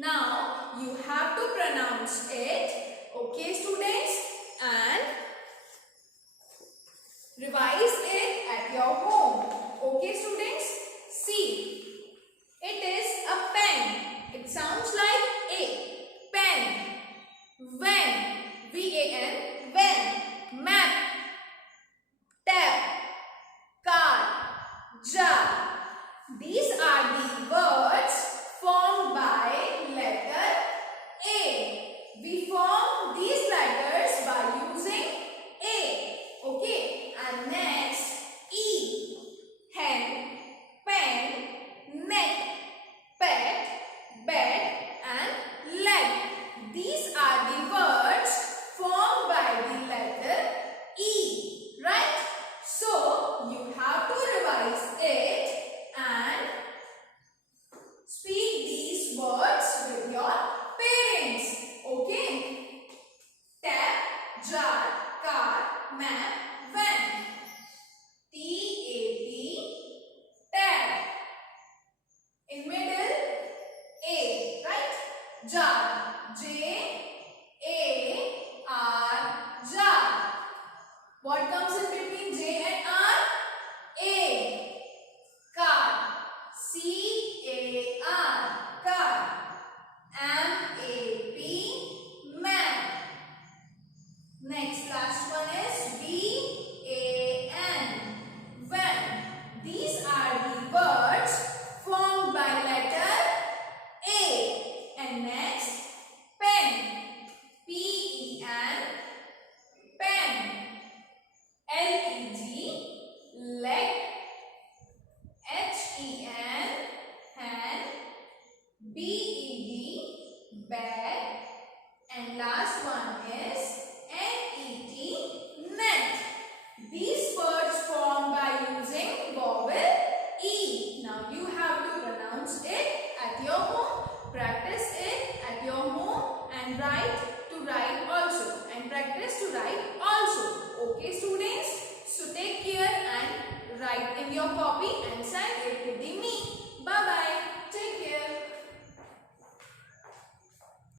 Now you have to pronounce it. Okay, students, and revise it at your home. Okay, students, see, it is a pen. It sounds like a pen. When, V-A-N, when. Map, tap, car, jar. These are the words formed by letter A. We form these letters by using A. Okay. And next, E. Hen, pen, net, pet, bed and leg. These are the words formed by the letter E. Right? So, you have to revise it and speak these words with your parents. Okay? Tap, jar, car, map, van. T-A-P, tap. In middle, A, right? Jar, J-A-R, jar. What comes in between J and R? A. Car, C-A-R, car. M-A-P, map. Next, last one is V-A-N, van. These are the words formed by letter A. And next, pen, P-E-N, pen. L-E-G, leg, H-E-N, hand, B-E-D, bag, and last one is N-E-T, net. These words form